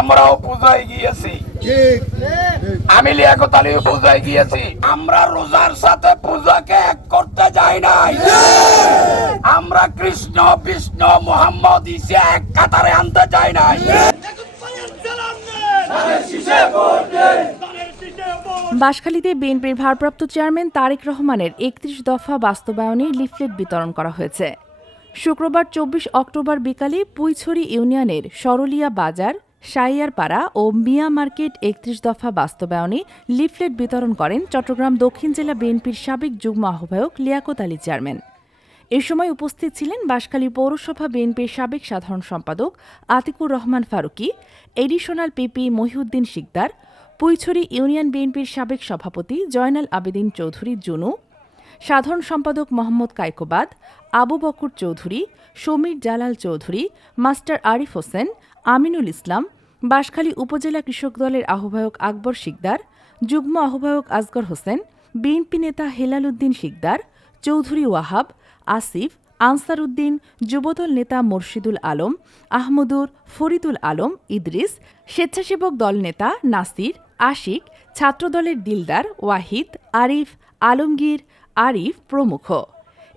আমরাও পূজায় গিয়েছি। আমি লিয়াকত আলী পূজায় গিয়েছি। আমরা রোজার সাথে পূজাকে এক করতে যাই নাই। আমরা কৃষ্ণ বিষ্ণু মোহাম্মদ ইসে এক কাতারে আনতে যাই নাই। বাঁশখালীতে বিএনপির ভারপ্রাপ্ত চেয়ারম্যান তারেক রহমানের একত্রিশ দফা বাস্তবায়নে লিফলেট বিতরণ করা হয়েছে। শুক্রবার চব্বিশ অক্টোবর বিকালে পুইছড়ি ইউনিয়নের সরলিয়া বাজার সাইয়ারপাড়া ও মিয়া মার্কেট একত্রিশ দফা বাস্তবায়নে লিফলেট বিতরণ করেন চট্টগ্রাম দক্ষিণ জেলা বিএনপির সাবেক যুগ্ম আহ্বায়ক লিয়াকত আলী চেয়ারম্যান। এ সময় উপস্থিত ছিলেন বাঁশখালী পৌরসভা বিএনপির সাবেক সাধারণ সম্পাদক Atiqur Rahman Faruqi, additional PP Mohiuddin Sikdar Puichhari union বিএনপির সাবেক সভাপতি জয়নাল আবেদিন চৌধুরী জুনু, সাধারণ সম্পাদক মোহাম্মদ কায়কোবাদ, আবু বকর চৌধুরী, সমীর জালাল চৌধুরী, মাস্টার আরিফ হোসেন, আমিনুল ইসলাম বাঁশখালী উপজেলা কৃষক দলের আহ্বায়ক আকবর শিকদার, যুগ্ম আহ্বায়ক আসগর হোসেন, বিএনপি নেতা হেলাল উদ্দিন শিকদার, চৌধুরী ওয়াহাব, আসিফ আনসার উদ্দিন যুবদল নেতা মুর্শিদুল আলম, আহমদুর, ফরিদুল আলম, ইদ্রিস, স্বেচ্ছাসেবক দল নেতা নাসির, আশিক, ছাত্রদলের দিলদার ওয়াহিদ, আরিফ, আলমগীর, আরিফ প্রমুখ।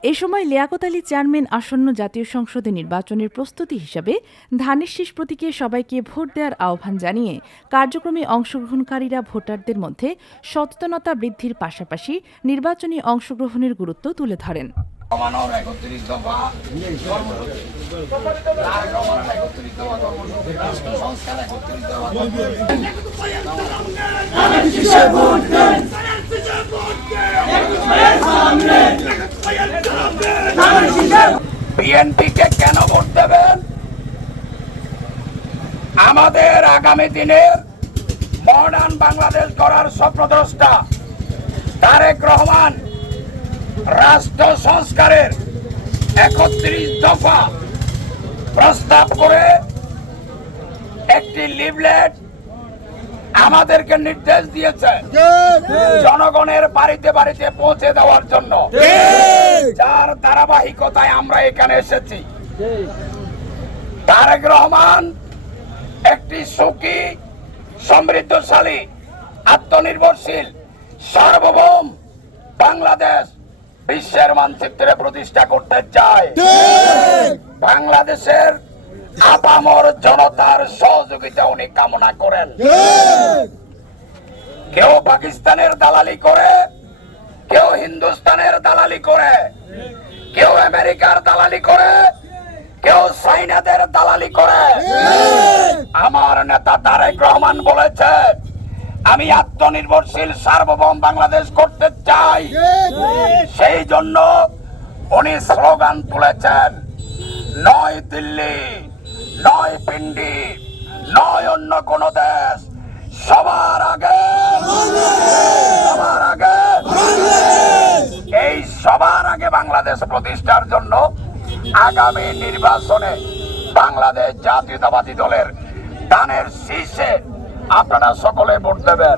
এ সময় লিয়াকত আলী চেয়ারম্যান আসন্ন জাতীয় সংসদে নির্বাচনের প্রস্তুতি হিসাবে ধানের শীষ প্রতীকে সবাইকে ভোট দেওয়ার আহ্বান জানিয়ে কার্যক্রমে অংশগ্রহণকারীরা ভোটারদের মধ্যে সচেতনতা বৃদ্ধির পাশাপাশি নির্বাচনী অংশগ্রহণের গুরুত্ব তুলে ধরেন। বিএনপিকে কেন ভোট দেবেন? আমাদের আগামী দিনের মডার্ন বাংলাদেশ গড়ার স্বপ্নদ্রষ্টা তারেক রহমান রাষ্ট্র সংস্কারের একত্রিশ দফা প্রস্তাব করে একটি লিভলেট আমাদেরকে নির্দেশ দিয়েছে জনগণের বাড়িতে বাড়িতে পৌঁছে দেওয়ার জন্য। যার ধারাবাহিকতায় আমরা এখানে এসেছি। তারেক রহমান একটি সুখী সমৃদ্ধশালী আত্মনির্ভরশীল সার্বভৌম বাংলাদেশ বিশ্বের মানচিত্রে প্রতিষ্ঠা করতে চায়। বাংলাদেশের আপামর জনতার সহযোগিতা উনি কামনা করেন। কেউ পাকিস্তানের দালালি করে, কেউ হিন্দুস্তানের দালালি করে, কেউ আমেরিকার দালালি করে, কেউ চাইনাদের দালালি করে। আমার নেতা তারেক রহমান বলেছে, আমি আত্মনির্ভরশীল সার্বভৌম বাংলাদেশ করতে চাই। সেই জন্য উনি স্লোগান তুলেছেন, নয় দিল্লি। নয় পিন্ডি নয় অন্য কোন দেশ। সবার আগে সবার আগে এই সবার আগে বাংলাদেশ প্রতিষ্ঠার জন্য আগামী নির্বাচনে বাংলাদেশ জাতীয়তাবাদী দলের দানের শীর্ষে আপনারা সকলে ভোট দেবেন।